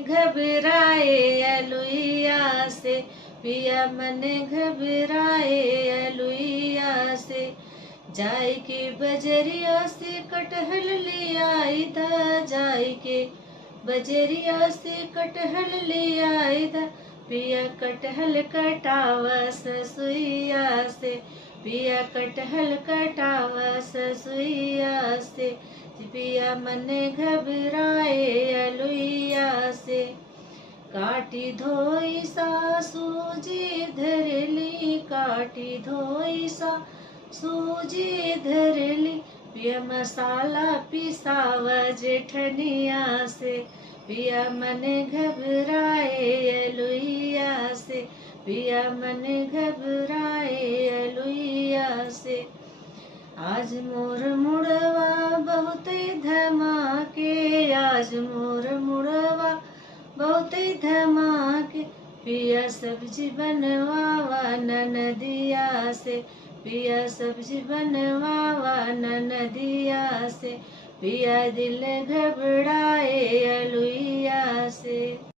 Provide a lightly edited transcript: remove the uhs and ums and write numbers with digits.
घबराए अलुइया से, पिया मन घबराए अलुइया से। जाय के बजरिया से कटहल ले आई दा, जाय के बजरिया से कटहल ले आई दा। पिया कटहल कटावा ससुइया से, पिया कटहल कटावा ससुइया से। पिया मन घबराए अलुइया से। काटी धोई सासू जी धरली, काटी धोई सासू जी धरली। पिया मसाला पिसावा जेठनिया से, पिया मन घबराए अलुइया से, पिया मन घबराए अलुइया से। आज मोर मुड़वा बहुत धमाके, आज मोर मुड़वा बहुत धमाके। पिया सब्जी बनवावा ननदिया से, पिया सब्जी बनवावा ननदिया से। पिया दिल घबराए अलुइया से।